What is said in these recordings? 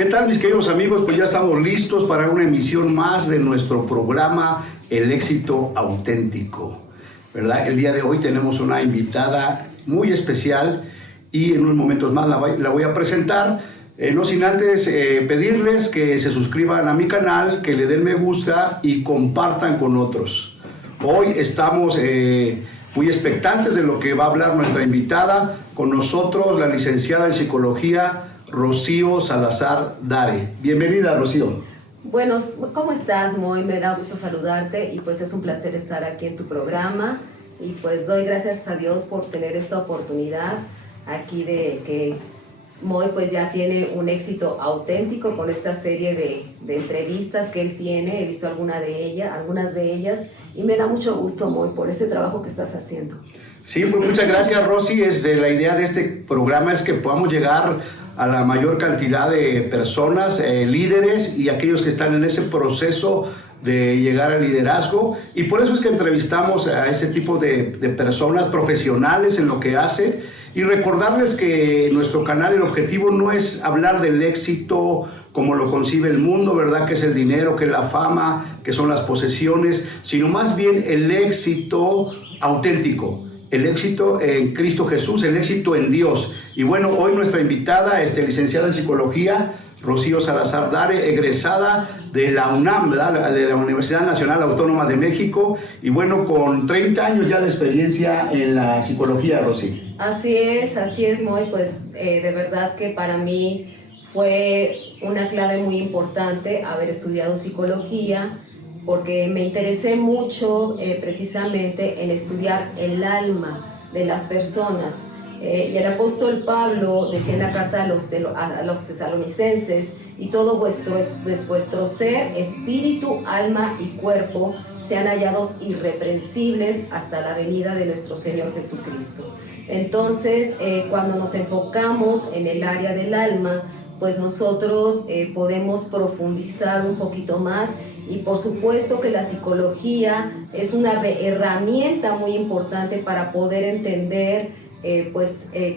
¿Qué tal, mis queridos amigos? Pues ya estamos listos para una emisión más de nuestro programa El Éxito Auténtico, ¿verdad? El día de hoy tenemos una invitada muy especial y en unos momentos más la voy a presentar. No sin antes pedirles que se suscriban a mi canal, que le den me gusta y compartan con otros. Hoy estamos muy expectantes de lo que va a hablar nuestra invitada. Con nosotros la licenciada en Psicología, Rocío Salazar Dare. Bienvenida, Rocío. Bueno, ¿cómo estás, Moy? Me da gusto saludarte y pues es un placer estar aquí en tu programa y pues doy gracias a Dios por tener esta oportunidad aquí de que Moy pues ya tiene un éxito auténtico con esta serie de entrevistas que él tiene. He visto algunas de ellas y me da mucho gusto, Moy, por este trabajo que estás haciendo. Sí, pues muchas gracias, Rosy. La idea de este programa es que podamos llegar a la mayor cantidad de personas, líderes y aquellos que están en ese proceso de llegar al liderazgo, y por eso es que entrevistamos a ese tipo de personas profesionales en lo que hacen, y recordarles que nuestro canal, el objetivo no es hablar del éxito como lo concibe el mundo, ¿verdad? Que es el dinero, que es la fama, que son las posesiones, sino más bien el éxito auténtico. El éxito en Cristo Jesús, el éxito en Dios. Y bueno, hoy nuestra invitada, licenciada en Psicología, Rocío Salazar Dare, egresada de la UNAM, ¿verdad? De la Universidad Nacional Autónoma de México, y bueno, con 30 años ya de experiencia en la psicología, Rocío. Así es, Moy, pues de verdad que para mí fue una clave muy importante haber estudiado psicología, porque me interesé mucho precisamente en estudiar el alma de las personas. Y el apóstol Pablo decía en la carta a los tesalonicenses: y todo vuestro ser, espíritu, alma y cuerpo sean hallados irreprensibles hasta la venida de nuestro Señor Jesucristo. Entonces, cuando nos enfocamos en el área del alma, pues nosotros podemos profundizar un poquito más. Y por supuesto que la psicología es una herramienta muy importante para poder entender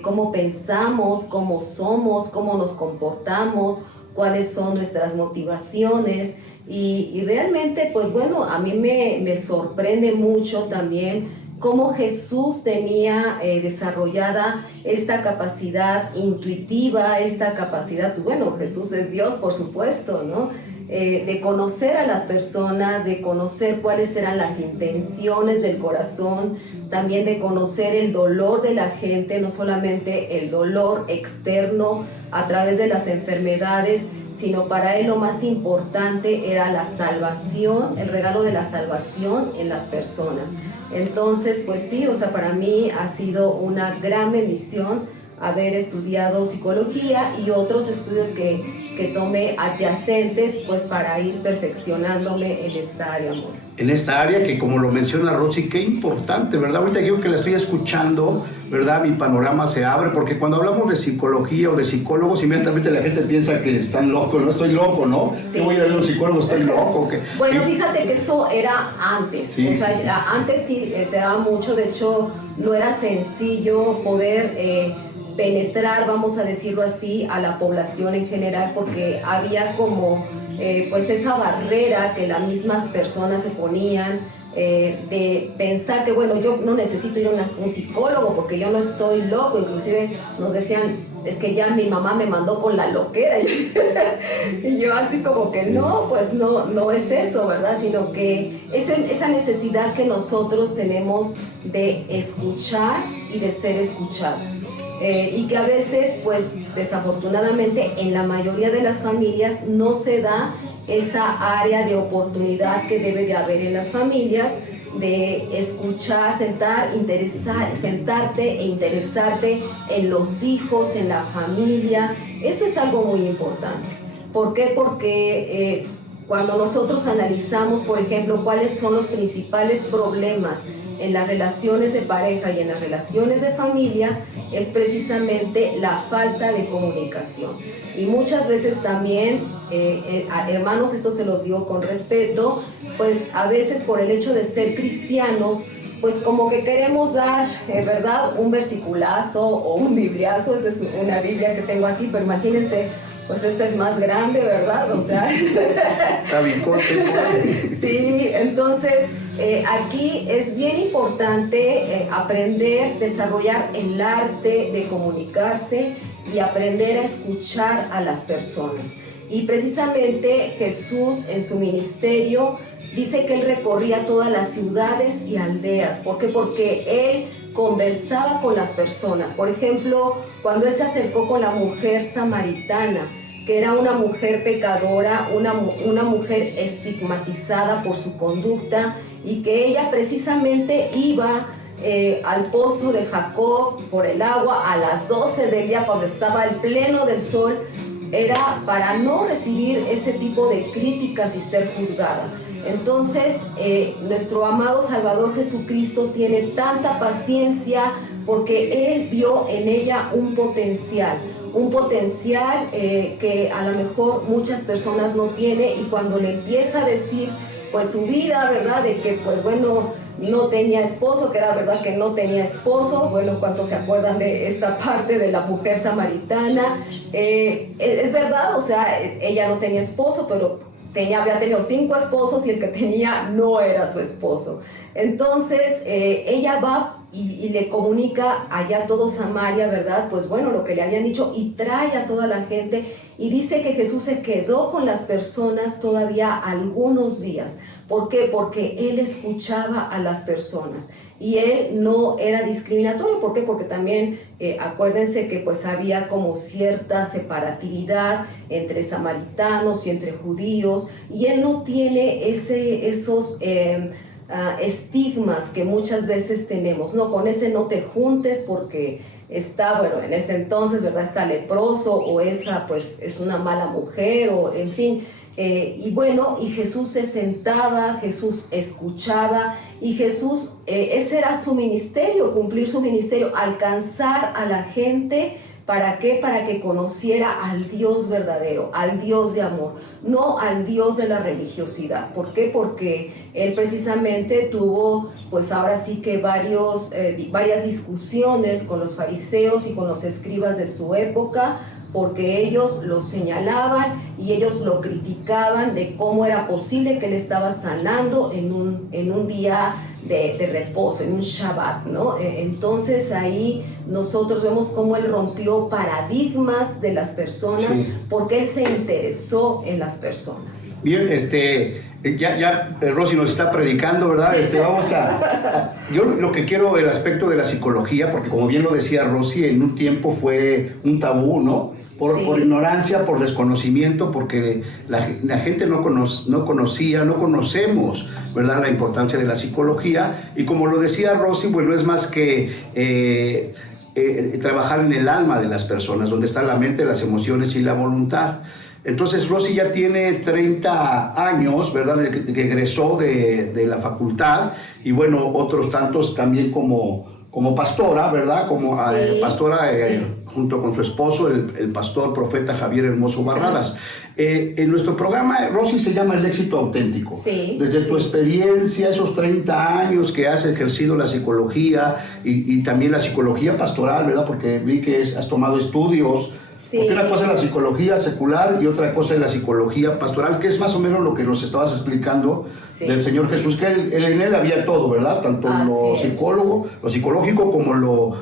cómo pensamos, cómo somos, cómo nos comportamos, cuáles son nuestras motivaciones. Y realmente, pues bueno, a mí me sorprende mucho también cómo Jesús tenía desarrollada esta capacidad intuitiva, esta capacidad, bueno, Jesús es Dios, por supuesto, ¿no? De conocer a las personas, de conocer cuáles eran las intenciones del corazón, también de conocer el dolor de la gente, no solamente el dolor externo a través de las enfermedades, sino para él lo más importante era la salvación, el regalo de la salvación en las personas. Entonces, pues sí, o sea, para mí ha sido una gran bendición haber estudiado psicología y otros estudios que tomé adyacentes, pues para ir perfeccionándome en esta área, amor. En esta área que, como lo menciona Rosy, qué importante, ¿verdad? Ahorita yo que la estoy escuchando, ¿verdad? Mi panorama se abre, porque cuando hablamos de psicología o de psicólogos, inmediatamente la gente piensa que están locos. No, estoy loco, ¿no? Sí. ¿Qué voy a ver a un psicólogo? Estoy loco. Bueno, fíjate que eso era antes. Sí, o sea, sí. Antes sí se daba mucho. De hecho, no era sencillo poder penetrar, vamos a decirlo así, a la población en general, porque había como pues esa barrera que las mismas personas se ponían de pensar que, bueno, yo no necesito ir a un psicólogo porque yo no estoy loco. Inclusive nos decían, es que ya mi mamá me mandó con la loquera. Y yo así como que no, pues no es eso, ¿verdad? Sino que es esa necesidad que nosotros tenemos de escuchar y de ser escuchados. Y que a veces, pues desafortunadamente, en la mayoría de las familias no se da esa área de oportunidad que debe de haber en las familias, de escuchar, sentarte e interesarte en los hijos, en la familia. Eso es algo muy importante. ¿Por qué? Porque cuando nosotros analizamos, por ejemplo, cuáles son los principales problemas en las relaciones de pareja y en las relaciones de familia, es precisamente la falta de comunicación. Y muchas veces también, hermanos, esto se los digo con respeto, pues a veces por el hecho de ser cristianos, pues como que queremos dar, ¿verdad?, un versiculazo o un bibliazo. Esta es una Biblia que tengo aquí, pero imagínense pues esta es más grande, ¿verdad? O sea, sí, entonces aquí es bien importante aprender, desarrollar el arte de comunicarse y aprender a escuchar a las personas. Y precisamente Jesús en su ministerio dice que él recorría todas las ciudades y aldeas. ¿Por qué? Porque él conversaba con las personas. Por ejemplo, cuando él se acercó con la mujer samaritana, que era una mujer pecadora, una mujer estigmatizada por su conducta, y que ella precisamente iba al pozo de Jacob por el agua a las 12 del día, cuando estaba al pleno del sol, era para no recibir ese tipo de críticas y ser juzgada. Entonces, nuestro amado Salvador Jesucristo tiene tanta paciencia porque Él vio en ella un potencial que a lo mejor muchas personas no tienen, y cuando le empieza a decir pues su vida, ¿verdad? De que pues bueno, no tenía esposo, que era verdad que no tenía esposo. Bueno, ¿cuántos se acuerdan de esta parte de la mujer samaritana? Es verdad, o sea, ella no tenía esposo, pero había tenido 5 esposos y el que tenía no era su esposo. Entonces, ella va y le comunica allá a todo Samaria, ¿verdad? Pues bueno, lo que le habían dicho, y trae a toda la gente, y dice que Jesús se quedó con las personas todavía algunos días. ¿Por qué? Porque él escuchaba a las personas y él no era discriminatorio. ¿Por qué? Porque también acuérdense que pues había como cierta separatividad entre samaritanos y entre judíos, y él no tiene esos estigmas que muchas veces tenemos. No, con ese no te juntes porque está, bueno, en ese entonces, ¿verdad? Está leproso, o esa pues es una mala mujer, o en fin. Y bueno, y Jesús se sentaba, Jesús escuchaba, y Jesús, ese era su ministerio, cumplir su ministerio, alcanzar a la gente. ¿Para qué? Para que conociera al Dios verdadero, al Dios de amor, no al Dios de la religiosidad. ¿Por qué? Porque él precisamente tuvo, pues ahora sí que varias discusiones con los fariseos y con los escribas de su época, porque ellos lo señalaban y ellos lo criticaban de cómo era posible que él estaba sanando en un día de reposo, en un Shabbat, ¿no? Entonces ahí nosotros vemos cómo él rompió paradigmas de las personas, sí, porque él se interesó en las personas. Bien, ya Rosy nos está predicando, ¿verdad? Yo lo que quiero, el aspecto de la psicología, porque como bien lo decía Rosy, en un tiempo fue un tabú, ¿no? Por ignorancia, por desconocimiento, porque la gente no conocemos, ¿verdad?, la importancia de la psicología. Y como lo decía Rosy, bueno, es más que trabajar en el alma de las personas, donde está la mente, las emociones y la voluntad. Entonces Rosy ya tiene 30 años, ¿verdad?, que egresó de la facultad, y bueno, otros tantos también como pastora, ¿verdad?, como pastora, junto con su esposo, el pastor profeta Javier Hermoso Barradas. En nuestro programa, Rosy, se llama El Éxito Auténtico. Sí, desde tu experiencia, esos 30 años que has ejercido la psicología y también la psicología pastoral, ¿verdad?, porque vi que has tomado estudios. Sí. Porque una cosa es la psicología secular y otra cosa es la psicología pastoral, que es más o menos lo que nos estabas explicando, sí, del Señor Jesús, que en él había todo, ¿verdad? Tanto lo psicológico como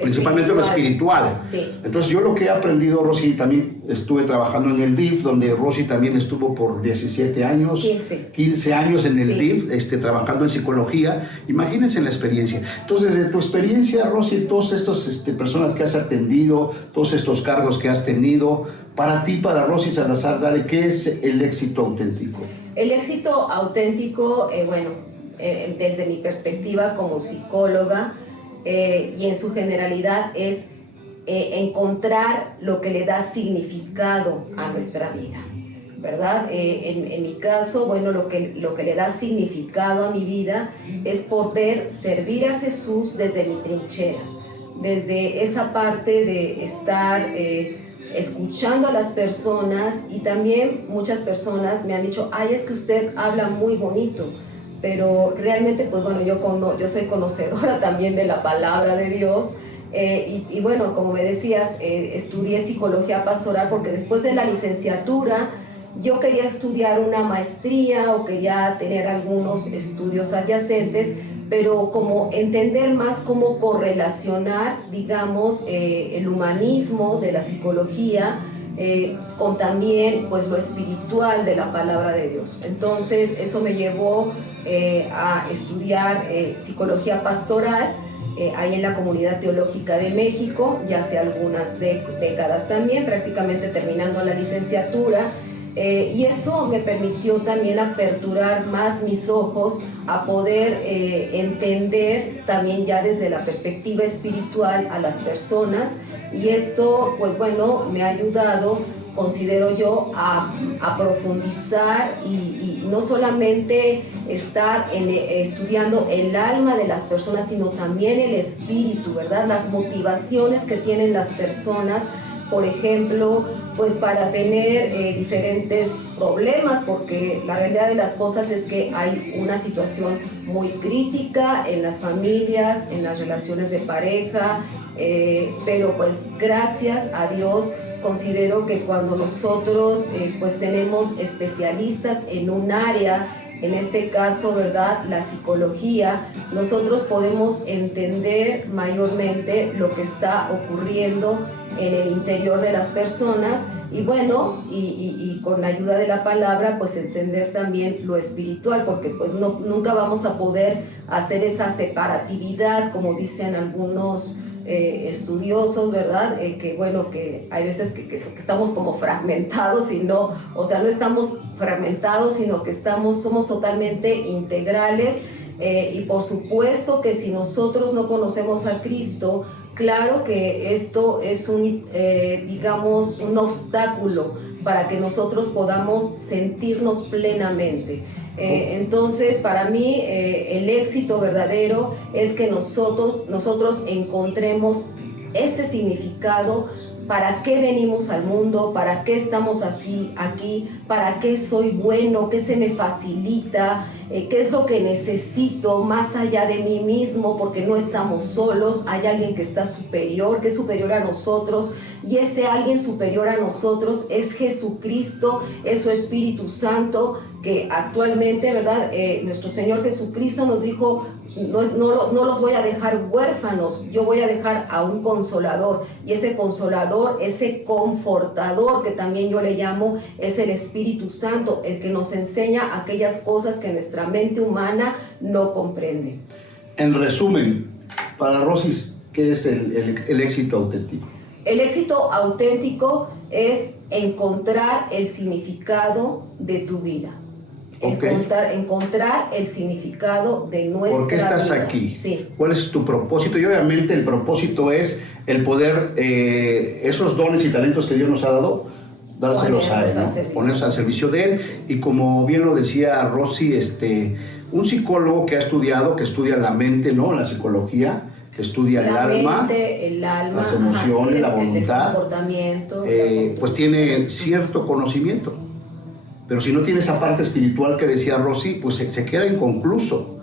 principalmente lo espiritual. Sí. Entonces yo lo que he aprendido, Rosy, también estuve trabajando en el DIF, donde Rosy también estuvo por 17 años, 15 años en el DIF, trabajando en psicología. Imagínense la experiencia. Entonces, de tu experiencia, Rosy, todas estas personas que has atendido, todos estos cargos que has tenido, para ti, para Rosy Salazar Dare, ¿qué es el éxito auténtico? El éxito auténtico, desde mi perspectiva como psicóloga, y en su generalidad, es encontrar lo que le da significado a nuestra vida, ¿verdad? En mi caso, bueno, lo que le da significado a mi vida es poder servir a Jesús desde mi trinchera, desde esa parte de estar escuchando a las personas. Y también muchas personas me han dicho, ay, es que usted habla muy bonito, pero realmente, pues bueno, yo soy conocedora también de la palabra de Dios. Y bueno, como me decías, estudié psicología pastoral porque después de la licenciatura yo quería estudiar una maestría o quería tener algunos estudios adyacentes, pero como entender más cómo correlacionar, digamos, el humanismo de la psicología con también pues lo espiritual de la palabra de Dios. Entonces eso me llevó a estudiar psicología pastoral ahí en la Comunidad Teológica de México, ya hace algunas décadas también, prácticamente terminando la licenciatura. Y eso me permitió también aperturar más mis ojos a poder entender también ya desde la perspectiva espiritual a las personas, y esto pues bueno me ha ayudado, considero yo, a profundizar y no solamente estar estudiando el alma de las personas, sino también el espíritu, ¿verdad? Las motivaciones que tienen las personas, por ejemplo, pues para tener diferentes problemas, porque la realidad de las cosas es que hay una situación muy crítica en las familias, en las relaciones de pareja, pero pues gracias a Dios considero que cuando nosotros pues tenemos especialistas en un área, en este caso, ¿verdad?, la psicología, nosotros podemos entender mayormente lo que está ocurriendo en el interior de las personas y bueno, y con la ayuda de la palabra, pues entender también lo espiritual, porque pues nunca vamos a poder hacer esa separatividad, como dicen algunos estudiosos, ¿verdad? Que bueno, que hay veces que estamos como fragmentados y no, o sea, no estamos fragmentados, sino que somos totalmente integrales, y por supuesto que si nosotros no conocemos a Cristo, claro que esto es digamos, un obstáculo para que nosotros podamos sentirnos plenamente. Entonces, para mí, el éxito verdadero es que nosotros encontremos ese significado, para qué venimos al mundo, para qué estamos aquí, para qué soy bueno, qué se me facilita, qué es lo que necesito más allá de mí mismo, porque no estamos solos, hay alguien que está superior, que es superior a nosotros, y ese alguien superior a nosotros es Jesucristo, es su Espíritu Santo, que actualmente, ¿verdad? Nuestro Señor Jesucristo nos dijo, no los voy a dejar huérfanos, yo voy a dejar a un consolador, y ese consolador, ese confortador, que también yo le llamo, es el Espíritu Santo, el que nos enseña aquellas cosas que nuestra mente humana no comprende. En resumen, para Rosis, ¿qué es el éxito auténtico? El éxito auténtico es encontrar el significado de tu vida. Okay. Encontrar el significado de nuestra vida. ¿Por qué estás vida? aquí? Sí. ¿Cuál es tu propósito? Y obviamente el propósito es el poder, esos dones y talentos que Dios nos ha dado, dárselos a Él, ¿no? Ponerlos al servicio de Él. Y como bien lo decía Rosy, un psicólogo que ha estudiado, que estudia la mente, ¿no? La psicología, que estudia el alma, las emociones, la voluntad, el comportamiento, pues tiene cierto conocimiento. Pero si no tiene esa parte espiritual que decía Rosy, pues se queda inconcluso.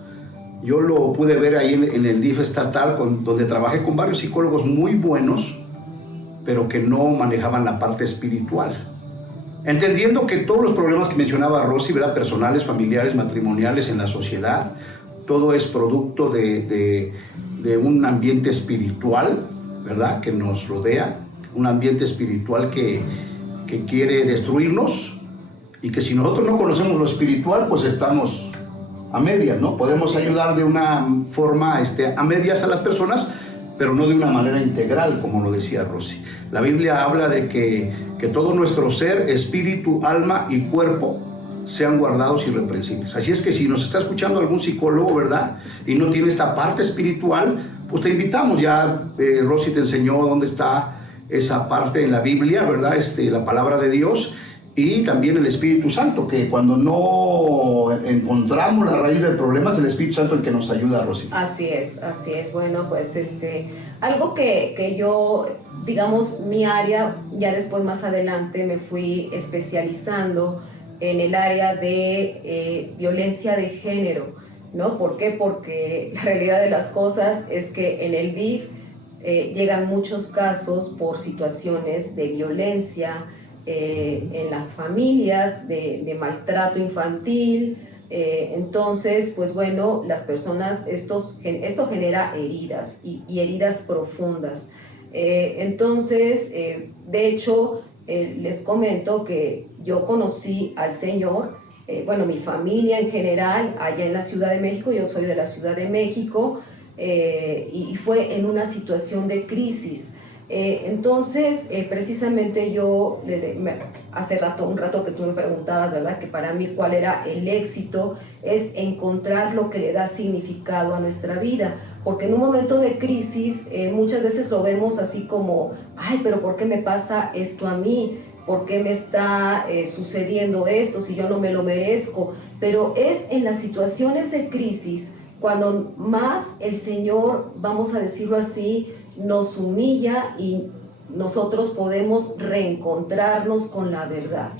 Yo lo pude ver ahí en el DIF estatal, donde trabajé con varios psicólogos muy buenos, pero que no manejaban la parte espiritual. Entendiendo que todos los problemas que mencionaba Rosy, ¿verdad?, personales, familiares, matrimoniales en la sociedad, todo es producto de un ambiente espiritual, ¿verdad?, que nos rodea, un ambiente espiritual que quiere destruirnos, y que si nosotros no conocemos lo espiritual, pues estamos a medias, ¿no? Podemos ayudar de una forma a medias a las personas, pero no de una manera integral, como lo decía Rosy. La Biblia habla de que todo nuestro ser, espíritu, alma y cuerpo sean guardados irreprensibles. Así es que si nos está escuchando algún psicólogo, ¿verdad?, y no tiene esta parte espiritual, pues te invitamos. Ya Rosy te enseñó dónde está esa parte en la Biblia, ¿verdad?, la palabra de Dios, y también el Espíritu Santo, que cuando no encontramos la raíz del problema es el Espíritu Santo el que nos ayuda, Rosy. Así es. Bueno, pues algo que yo, digamos, mi área, ya después más adelante me fui especializando en el área de violencia de género, ¿no? ¿Por qué? Porque la realidad de las cosas es que en el DIF llegan muchos casos por situaciones de violencia en las familias, de maltrato infantil. Entonces, pues bueno, las personas, esto genera heridas y heridas profundas. Entonces, de hecho, les comento que yo conocí al Señor, bueno, mi familia en general, allá en la Ciudad de México, yo soy de la Ciudad de México, y fue en una situación de crisis. Entonces, precisamente yo, hace un rato que tú me preguntabas, ¿verdad? Que para mí cuál era el éxito, es encontrar lo que le da significado a nuestra vida. Porque en un momento de crisis, muchas veces lo vemos así como, ay, pero ¿por qué me pasa esto a mí? ¿Por qué me está sucediendo esto si yo no me lo merezco? Pero es en las situaciones de crisis cuando más el Señor, vamos a decirlo así, nos humilla y nosotros podemos reencontrarnos con la verdad.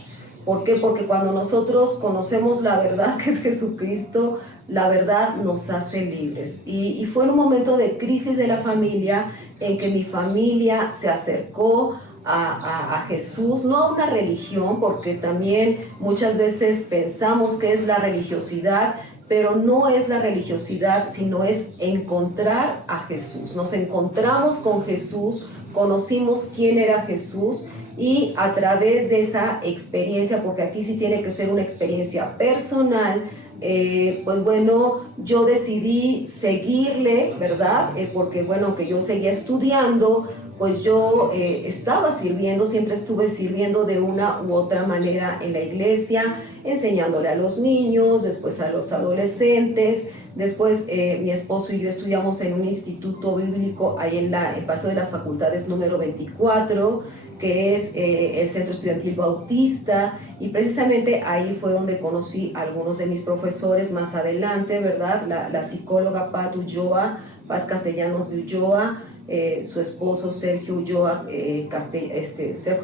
¿Por qué? Porque cuando nosotros conocemos la verdad, que es Jesucristo, la verdad nos hace libres. Y fue en un momento de crisis de la familia en que mi familia se acercó a Jesús, no a una religión, porque también muchas veces pensamos que es la religiosidad, pero no es la religiosidad, sino es encontrar a Jesús. Nos encontramos con Jesús, conocimos quién era Jesús, y a través de esa experiencia, porque aquí sí tiene que ser una experiencia personal, pues bueno, yo decidí seguirle, ¿verdad? Porque bueno, que yo seguía estudiando, pues yo estaba sirviendo, siempre estuve sirviendo de una u otra manera en la iglesia, enseñándole a los niños, después a los adolescentes. Después mi esposo y yo estudiamos en un instituto bíblico ahí en el Paso de las Facultades número 24, que es el Centro Estudiantil Bautista, y precisamente ahí fue donde conocí a algunos de mis profesores más adelante, ¿verdad? La psicóloga Pat Castellanos de Ulloa, su esposo Sergio Ulloa,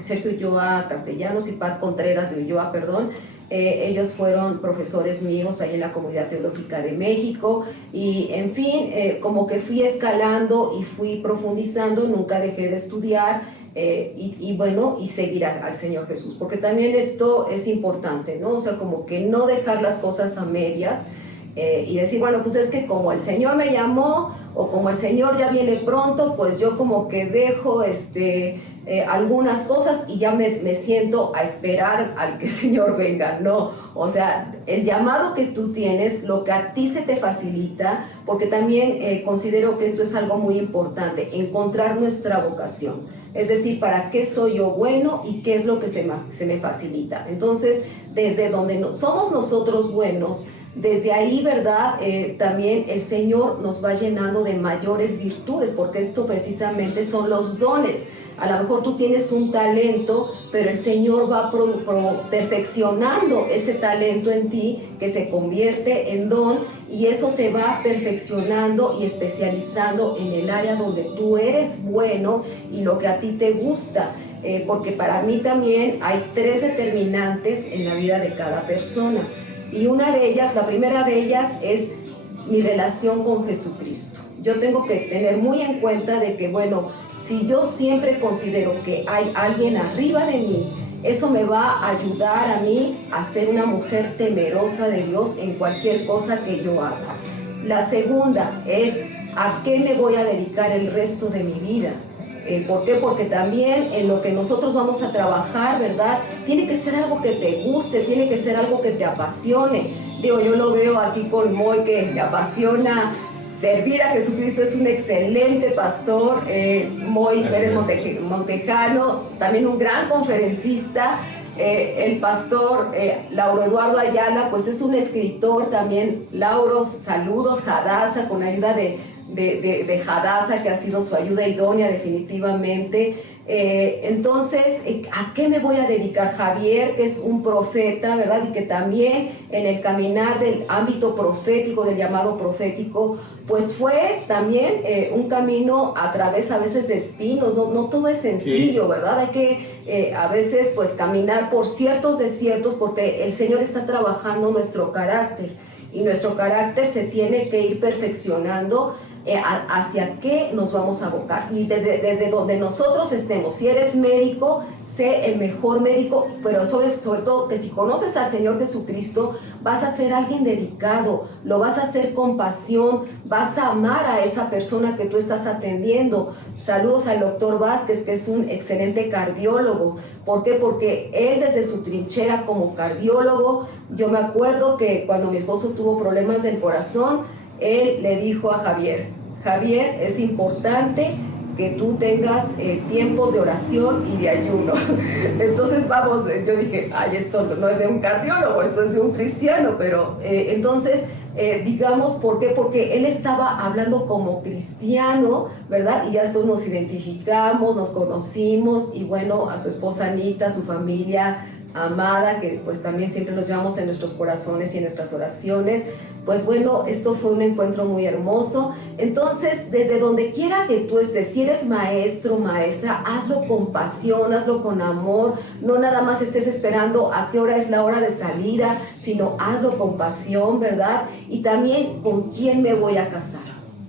Sergio Ulloa Castellanos y Pat Contreras de Ulloa, perdón. Ellos fueron profesores míos ahí en la Comunidad Teológica de México, y en fin, como que fui escalando y fui profundizando, nunca dejé de estudiar, y bueno, y seguir al Señor Jesús, porque también esto es importante, ¿no? O sea, como que no dejar las cosas a medias, y decir, bueno, pues es que como el Señor me llamó, o como el Señor ya viene pronto, pues yo como que dejo algunas cosas y ya me siento a esperar al que el Señor venga. No, o sea, el llamado que tú tienes, lo que a ti se te facilita, porque también considero que esto es algo muy importante, encontrar nuestra vocación. Es decir, ¿para qué soy yo bueno y qué es lo que se me facilita? Entonces, desde donde somos nosotros buenos, desde ahí, ¿verdad? También el Señor nos va llenando de mayores virtudes, porque esto precisamente son los dones. A lo mejor tú tienes un talento, pero el Señor va perfeccionando ese talento en ti, que se convierte en don, y eso te va perfeccionando y especializando en el área donde tú eres bueno y lo que a ti te gusta. Porque para mí también hay 3 determinantes en la vida de cada persona. Y una de ellas, la primera de ellas, es mi relación con Jesucristo. Yo tengo que tener muy en cuenta de que, bueno, si yo siempre considero que hay alguien arriba de mí, eso me va a ayudar a mí a ser una mujer temerosa de Dios en cualquier cosa que yo haga. La segunda es, ¿a qué me voy a dedicar el resto de mi vida? ¿Por qué? Porque también en lo que nosotros vamos a trabajar, ¿verdad? Tiene que ser algo que te guste, tiene que ser algo que te apasione. Digo, yo lo veo aquí con Moy, que le apasiona servir a Jesucristo, es un excelente pastor. Moy Pérez Montejano, también un gran conferencista. El pastor Lauro Eduardo Ayala, pues es un escritor también. Lauro, saludos, Hadassah, con ayuda de Hadassah, que ha sido su ayuda idónea definitivamente. Entonces, ¿a qué me voy a dedicar? Javier, que es un profeta, ¿verdad? Y que también en el caminar del ámbito profético, del llamado profético, pues fue también un camino a través a veces de espinos, no todo es sencillo, sí, ¿verdad? Hay que a veces pues caminar por ciertos desiertos, porque el Señor está trabajando nuestro carácter. Y nuestro carácter se tiene que ir perfeccionando hacia qué nos vamos a abocar. Y desde donde nosotros estemos, si eres médico, sé el mejor médico, pero sobre todo que si conoces al Señor Jesucristo, vas a ser alguien dedicado, lo vas a hacer con pasión, vas a amar a esa persona que tú estás atendiendo. Saludos al doctor Vázquez, que es un excelente cardiólogo. ¿Por qué? Porque él desde su trinchera como cardiólogo, yo me acuerdo que cuando mi esposo tuvo problemas del corazón, él le dijo a Javier, es importante que tú tengas tiempos de oración y de ayuno. Entonces vamos, yo dije, ay, esto no es de un cardiólogo, esto es de un cristiano, pero entonces digamos, ¿por qué? Porque él estaba hablando como cristiano, ¿verdad? Y ya después nos identificamos, nos conocimos, y bueno, a su esposa Anita, a su familia amada, que pues también siempre los llevamos en nuestros corazones y en nuestras oraciones. Pues bueno, esto fue un encuentro muy hermoso. Entonces, desde donde quiera que tú estés, si eres maestro, maestra, hazlo con pasión, hazlo con amor, no nada más estés esperando a qué hora es la hora de salida, sino hazlo con pasión, ¿verdad? Y también, ¿con quién me voy a casar?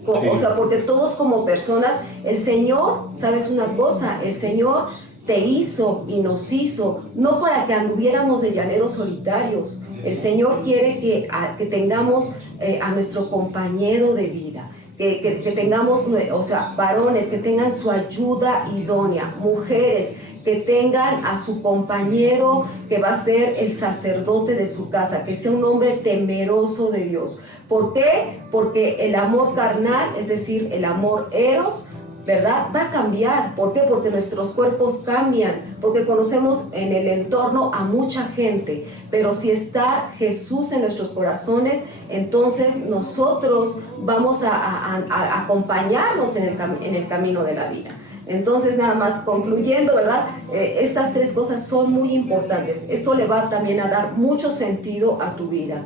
Sí. O sea, porque todos como personas, el Señor, ¿sabes una cosa? El Señor te hizo y nos hizo, no para que anduviéramos de llaneros solitarios. El Señor quiere que tengamos a nuestro compañero de vida, que tengamos, o sea, varones que tengan su ayuda idónea, mujeres que tengan a su compañero que va a ser el sacerdote de su casa, que sea un hombre temeroso de Dios. ¿Por qué? Porque el amor carnal, es decir, el amor eros, ¿verdad? Va a cambiar. ¿Por qué? Porque nuestros cuerpos cambian, porque conocemos en el entorno a mucha gente, pero si está Jesús en nuestros corazones, entonces nosotros vamos a acompañarnos en el camino de la vida. Entonces, nada más concluyendo, ¿verdad? Estas tres cosas son muy importantes. Esto le va también a dar mucho sentido a tu vida.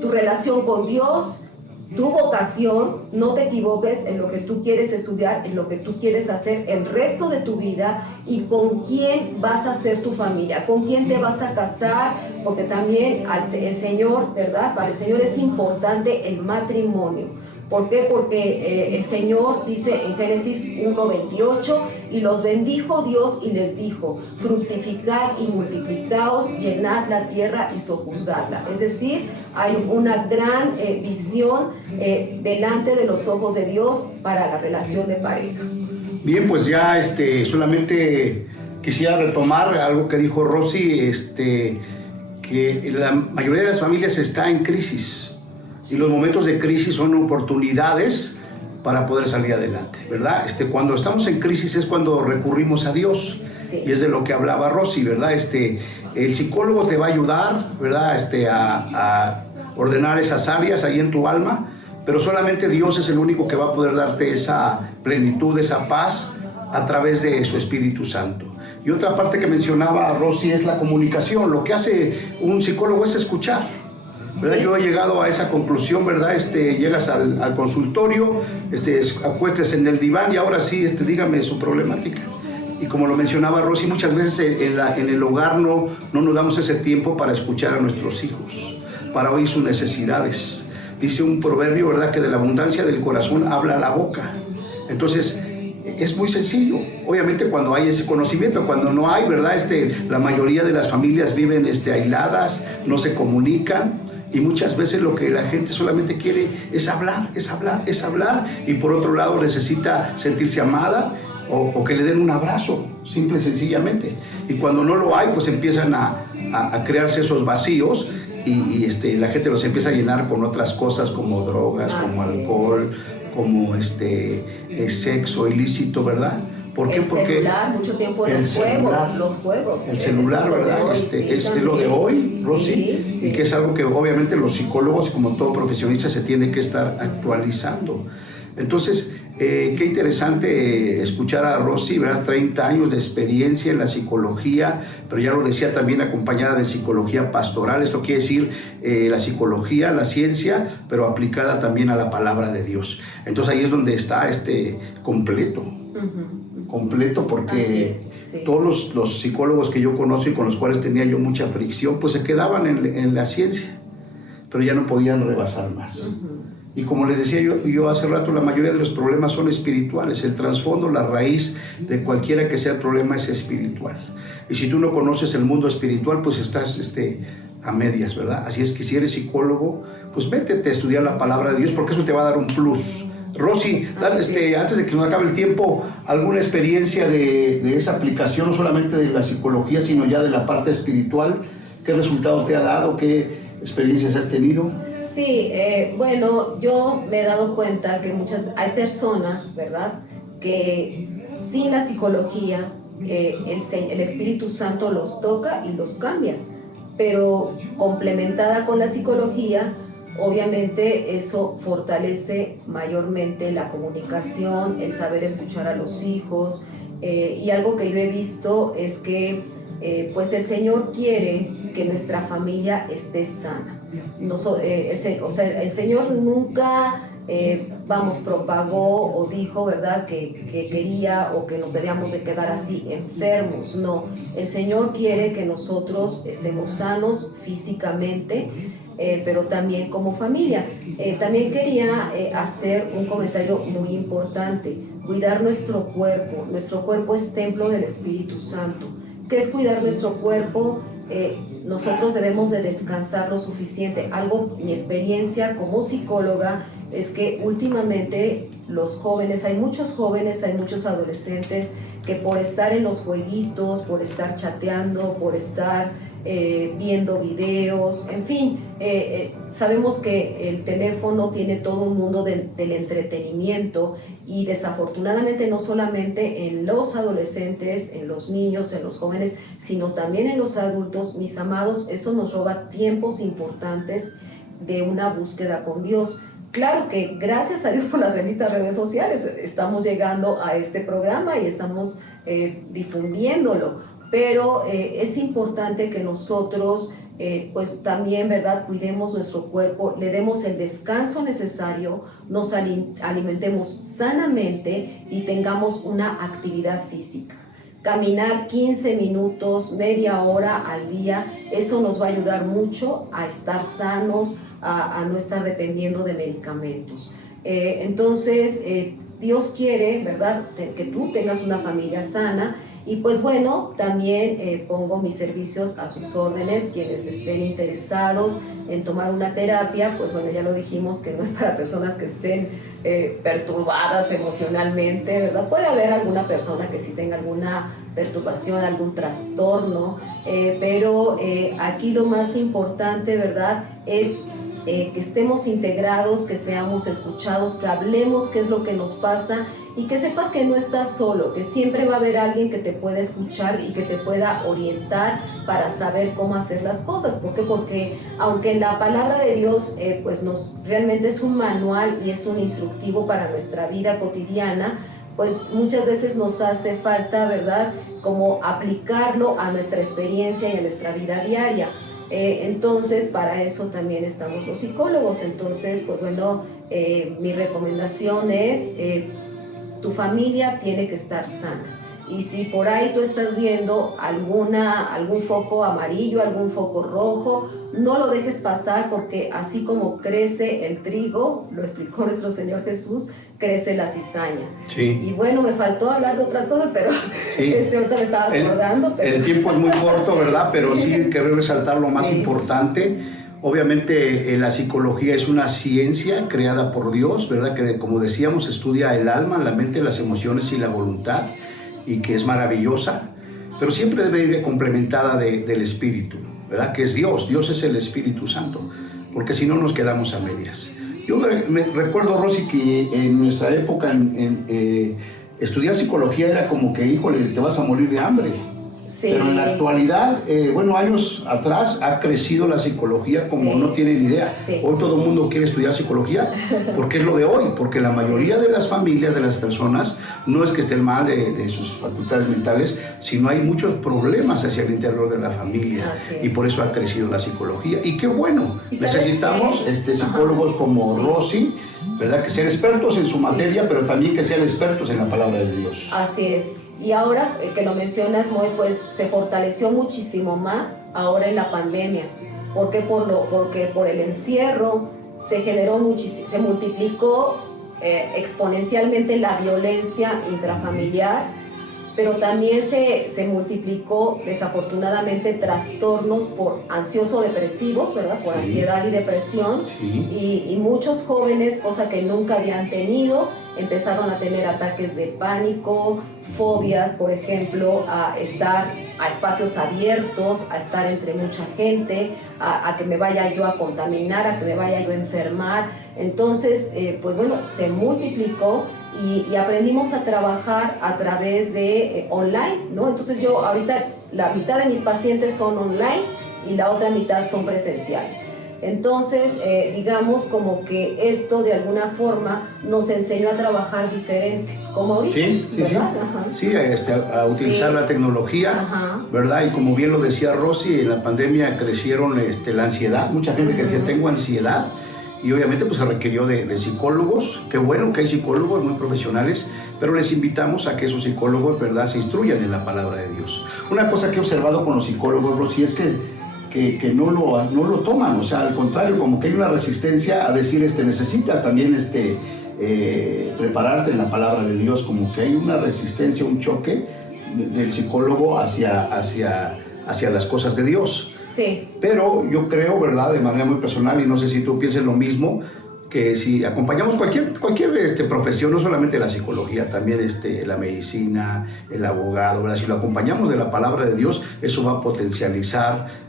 Tu relación con Dios, tu vocación, no te equivoques en lo que tú quieres estudiar, en lo que tú quieres hacer el resto de tu vida, y con quién vas a hacer tu familia, con quién te vas a casar, porque también el Señor, ¿verdad? Para el Señor es importante el matrimonio. ¿Por qué? Porque el Señor dice en Génesis 1:28, y los bendijo Dios y les dijo, fructificad y multiplicaos, llenad la tierra y sojuzgadla. Es decir, hay una gran visión delante de los ojos de Dios para la relación de pareja. Bien, pues ya solamente quisiera retomar algo que dijo Rosy, que la mayoría de las familias está en crisis. Y los momentos de crisis son oportunidades para poder salir adelante, ¿verdad? Cuando estamos en crisis es cuando recurrimos a Dios. Sí. Y es de lo que hablaba Rosy, ¿verdad? El psicólogo te va a ayudar, ¿verdad? A ordenar esas áreas ahí en tu alma, pero solamente Dios es el único que va a poder darte esa plenitud, esa paz a través de su Espíritu Santo. Y otra parte que mencionaba Rosy es la comunicación. Lo que hace un psicólogo es escuchar, ¿verdad? Sí. Yo he llegado a esa conclusión, ¿verdad? Llegas al consultorio, acuestes en el diván y ahora sí, dígame su problemática. Y como lo mencionaba Rosy, muchas veces en el hogar no nos damos ese tiempo para escuchar a nuestros hijos, para oír sus necesidades. Dice un proverbio, ¿verdad? Que de la abundancia del corazón habla la boca. Entonces, es muy sencillo. Obviamente cuando hay ese conocimiento, cuando no hay, ¿verdad? La mayoría de las familias viven aisladas, no se comunican. Y muchas veces lo que la gente solamente quiere es hablar, y por otro lado necesita sentirse amada o que le den un abrazo, simple y sencillamente. Y cuando no lo hay, pues empiezan a crearse esos vacíos y la gente los empieza a llenar con otras cosas como drogas, como alcohol, como sexo ilícito, ¿verdad? ¿Por qué? Porque celular, mucho tiempo en los juegos. El celular, ¿verdad? Es lo de hoy, Rosy, sí. Y que es algo que obviamente los psicólogos, como todo profesionista, se tiene que estar actualizando. Entonces, qué interesante escuchar a Rosy, ¿verdad? 30 años de experiencia en la psicología, pero ya lo decía también acompañada de psicología pastoral. Esto quiere decir la psicología, la ciencia, pero aplicada también a la palabra de Dios. Entonces ahí es donde está completo. Completo, porque sí. Todos los psicólogos que yo conozco y con los cuales tenía yo mucha fricción, pues se quedaban en la ciencia, pero ya no podían rebasar más. Y como les decía yo hace rato, la mayoría de los problemas son espirituales. El trasfondo, la raíz de cualquiera que sea el problema es espiritual. Y si tú no conoces el mundo espiritual, pues estás a medias, ¿verdad? Así es que si eres psicólogo, pues métete a estudiar la palabra de Dios, porque eso te va a dar un plus. Rosy, antes de que nos acabe el tiempo, ¿alguna experiencia de esa aplicación, no solamente de la psicología, sino ya de la parte espiritual? ¿Qué resultados te ha dado? ¿Qué experiencias has tenido? Sí, bueno, yo me he dado cuenta que hay personas, ¿verdad?, que sin la psicología el Espíritu Santo los toca y los cambia, pero complementada con la psicología, obviamente eso fortalece mayormente la comunicación, el saber escuchar a los hijos, y algo que yo he visto es que pues el Señor quiere que nuestra familia esté sana. El Señor nunca propagó o dijo, ¿verdad?, que quería o que nos debíamos de quedar así enfermos. No, el Señor quiere que nosotros estemos sanos físicamente, pero también como familia. También quería hacer un comentario muy importante: cuidar nuestro cuerpo. Nuestro cuerpo es templo del Espíritu Santo. ¿Qué es cuidar nuestro cuerpo? Nosotros debemos de descansar lo suficiente. Mi experiencia como psicóloga es que últimamente los jóvenes, hay muchos adolescentes que por estar en los jueguitos, por estar chateando, por estar viendo videos, en fin, sabemos que el teléfono tiene todo un mundo del entretenimiento, y desafortunadamente no solamente en los adolescentes, en los niños, en los jóvenes, sino también en los adultos. Mis amados, esto nos roba tiempos importantes de una búsqueda con Dios. Claro que gracias a Dios por las benditas redes sociales estamos llegando a este programa y estamos difundiéndolo, pero es importante que nosotros pues también, ¿verdad?, cuidemos nuestro cuerpo, le demos el descanso necesario, nos alimentemos sanamente y tengamos una actividad física. Caminar 15 minutos, media hora al día, eso nos va a ayudar mucho a estar sanos, a no estar dependiendo de medicamentos. Entonces, Dios quiere, ¿verdad?, que tú tengas una familia sana. Y pues bueno, también pongo mis servicios a sus órdenes. Quienes estén interesados en tomar una terapia, pues bueno, ya lo dijimos que no es para personas que estén perturbadas emocionalmente, ¿verdad? Puede haber alguna persona que sí tenga alguna perturbación, algún trastorno, pero aquí lo más importante, ¿verdad?, es que estemos integrados, que seamos escuchados, que hablemos qué es lo que nos pasa, y que sepas que no estás solo, que siempre va a haber alguien que te pueda escuchar y que te pueda orientar para saber cómo hacer las cosas. ¿Por qué? Porque aunque la palabra de Dios pues realmente es un manual y es un instructivo para nuestra vida cotidiana, pues muchas veces nos hace falta, ¿verdad?, como aplicarlo a nuestra experiencia y a nuestra vida diaria. Entonces, para eso también estamos los psicólogos. Entonces, pues bueno, mi recomendación es tu familia tiene que estar sana. Y si por ahí tú estás viendo algún foco amarillo, algún foco rojo, no lo dejes pasar, porque así como crece el trigo, lo explicó nuestro Señor Jesús, crece la cizaña. Sí. Y bueno, me faltó hablar de otras cosas, pero sí. Ahorita me estaba acordando. El tiempo es muy corto, ¿verdad? Pero sí quiero resaltar lo más importante. Obviamente la psicología es una ciencia creada por Dios, ¿verdad? Que como decíamos, estudia el alma, la mente, las emociones y la voluntad, y que es maravillosa, pero siempre debe ir complementada del Espíritu, ¿verdad? Que es Dios. Dios es el Espíritu Santo, porque si no nos quedamos a medias. Yo me recuerdo, Rosy, que en nuestra época estudiar psicología era como que, híjole, te vas a morir de hambre. Sí. Pero en la actualidad, años atrás ha crecido la psicología como no tienen idea. Sí. Hoy todo el mundo quiere estudiar psicología, porque es lo de hoy, porque la mayoría de las familias, de las personas, no es que estén mal de sus facultades mentales, sino hay muchos problemas hacia el interior de la familia, y por eso ha crecido la psicología. Y qué bueno, necesitamos psicólogos como Rosy, ¿verdad?, que sean expertos en su materia, pero también que sean expertos en la palabra de Dios. Así es. Y ahora que lo mencionas, Moy, pues se fortaleció muchísimo más ahora en la pandemia. ¿Por qué? Porque por el encierro se multiplicó exponencialmente la violencia intrafamiliar, pero también se multiplicó desafortunadamente trastornos por ansioso-depresivos, ¿verdad? Por ansiedad y depresión, y muchos jóvenes, cosa que nunca habían tenido, empezaron a tener ataques de pánico, fobias, por ejemplo, a estar a espacios abiertos, a estar entre mucha gente, a que me vaya yo a contaminar, a que me vaya yo a enfermar. Entonces, pues bueno, se multiplicó y aprendimos a trabajar a través de online, ¿no? Entonces yo ahorita la mitad de mis pacientes son online y la otra mitad son presenciales. Entonces, digamos como que esto de alguna forma nos enseñó a trabajar diferente, como ahorita, sí, ¿verdad? Sí, a utilizar la tecnología, ¿verdad? Y como bien lo decía Rosy, en la pandemia crecieron la ansiedad, mucha gente que decía tengo ansiedad, y obviamente pues se requirió de psicólogos. Qué bueno que hay psicólogos muy profesionales, pero les invitamos a que esos psicólogos, ¿verdad?, se instruyan en la palabra de Dios. Una cosa que he observado con los psicólogos, Rosy, es que no lo toman, o sea, al contrario, como que hay una resistencia a decir, necesitas también prepararte en la palabra de Dios, como que hay una resistencia, un choque del psicólogo hacia las cosas de Dios. Sí. Pero yo creo, ¿verdad?, de manera muy personal, y no sé si tú pienses lo mismo, que si acompañamos cualquier profesión, no solamente la psicología, también la medicina, el abogado, ¿verdad?, si lo acompañamos de la palabra de Dios, eso va a potencializar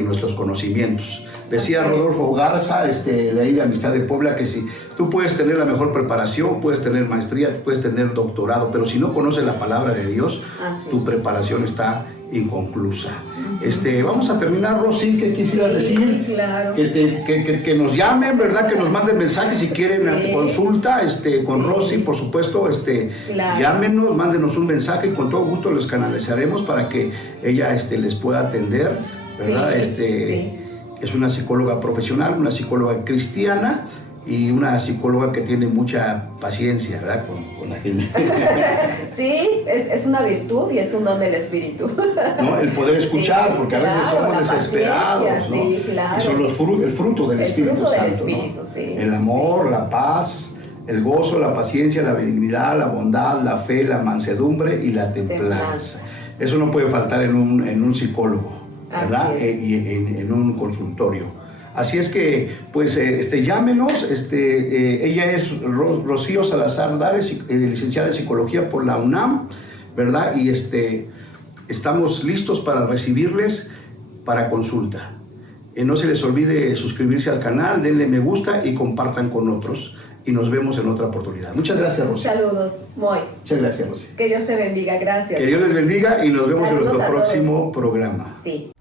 nuestros conocimientos. Decía Rodolfo Garza, de ahí de Amistad de Puebla, que si tú puedes tener la mejor preparación, puedes tener maestría, puedes tener doctorado, pero si no conoces la palabra de Dios, tu preparación está inconclusa. Vamos a terminar, Rosy, ¿qué quisieras decir? Claro. Que nos llamen, ¿verdad? Que nos manden mensajes si quieren consulta con Rosy, por supuesto, claro. Llámenos, mándenos un mensaje y con todo gusto les canalizaremos para que ella les pueda atender, ¿verdad? Es una psicóloga profesional, una psicóloga cristiana y una psicóloga que tiene mucha paciencia, ¿verdad?, con la gente. Sí, es una virtud y es un don del espíritu. ¿No? El poder escuchar, porque a veces somos desesperados, ¿no? Sí, claro. Y son el fruto del Espíritu Santo, ¿no? Sí, el amor, la paz, el gozo, la paciencia, la benignidad, la bondad, la fe, la mansedumbre y la templanza. Eso no puede faltar en un psicólogo, ¿verdad? Y en un consultorio. Así es que, pues, llámenos. Ella es Rocío Salazar Dares, licenciada en Psicología por la UNAM, ¿verdad? Y estamos listos para recibirles para consulta. No se les olvide suscribirse al canal, denle me gusta y compartan con otros. Y nos vemos en otra oportunidad. Muchas gracias, Rosy. Saludos, Moy. Muchas gracias, Rosy. Que Dios te bendiga, gracias. Que Dios les bendiga y nos vemos en nuestro próximo programa. Sí.